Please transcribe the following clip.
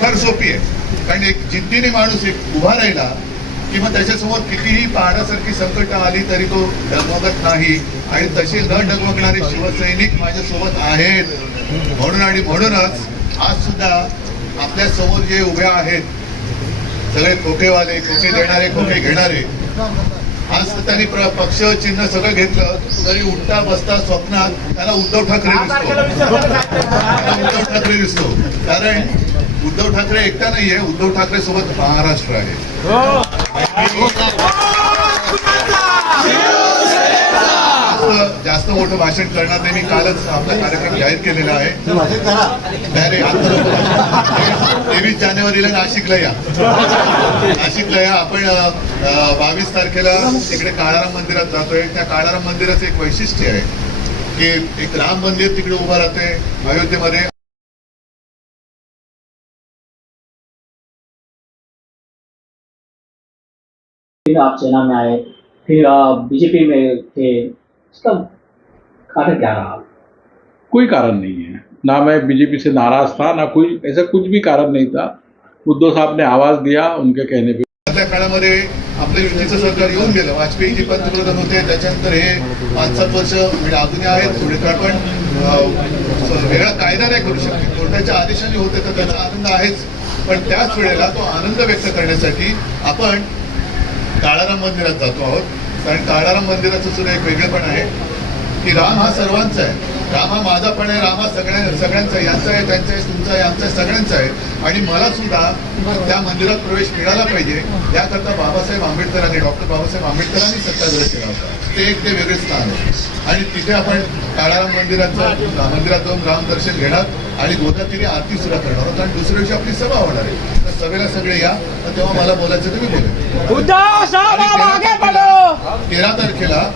फार सोपी आहे. कारण एक जिद्दीने माणूस एक उभा राहिला की मग त्याच्यासमोर कितीही पहाडासारखी संकट आली तरी तो डगमगत नाही. आणि तसे न डगमगणारे शिवसैनिक माझ्यासोबत आहेत. म्हणून आणि म्हणूनच आज सुद्धा आपल्यासमोर जे उभे आहेत सगळे खोकेवाले खोके देणारे खोके घेणारे आज त्यांनी पक्ष चिन्ह सगळं घेतलं तरी उठता बसता स्वप्नात त्याला उद्धव ठाकरे दिसतो. उद्धव ठाकरे दिसतो. कारण उद्धव ठाकरे एकटा नाहीये. उद्धव ठाकरे सोबत महाराष्ट्र आहे. जास्त मोठं भाषण करणार नाही. मी कालच आपला कार्यक्रम जाहीर केलेला आहे. आता तेवीस जानेवारीला नाशिकला या. नाशिकला या. आपण बावीस तारखेला तिकडे काळाराम मंदिरात जातोय. त्या काळाराम मंदिराचं एक वैशिष्ट्य आहे की एक राम मंदिर तिकडे उभं राहते अयोध्येमध्ये फिर आप सेना में आए फिर बीजेपी में थे इसका कारण क्या रहा? कोई कारण नहीं है। ना मैं बीजेपी से नाराज था ना कोई ऐसा कुछ भी कारण नहीं था। उद्धव साहब ने आवाज दिया उनके कहने पे। काळामध्ये आपलं युतीचं सरकार येऊन गेलं. वाजपेयीजी पंतप्रधान होते त्याच्यानंतर हे पाच सात वर्ष म्हणजे अजूनही आहेत थोडे तर आपण अं, वेगळा कायदा नाही करू शकत. कोर्टाच्या आदेशाने होते तर त्याचा आनंद आहेच. पण त्याच वेळेला तो आनंद व्यक्त करण्यासाठी आपण काळाराम मंदिरात जातो आहोत. कारण काळाराम मंदिराचं सुद्धा एक वेगळेपण आहे की राम हा सर्वांचा आहे. राम हा माझा पण आहे राम हा सगळ्या सगळ्यांचा यांचा आहे त्यांचा आहे तुमचा आहे आमचा आहे सगळ्यांचा आहे. आणि मला सुद्धा त्या मंदिरात प्रवेश मिळाला पाहिजे. याकरता बाबासाहेब आंबेडकरांनी डॉक्टर बाबासाहेब आंबेडकरांनी सत्याग्रह केला होता. ते एक ते वेगळे स्थान आहे. आणि तिथे आपण काळाराम मंदिराचं मंदिरात जाऊन रामदर्शन घेणार आणि गोदातीने आरती सुद्धा करणार आहोत. आणि दुसऱ्या दिवशी आपली सभा होणार आहे. तर सभेला सगळे या. तर तेव्हा मला बोलायचं तुम्ही बोला que la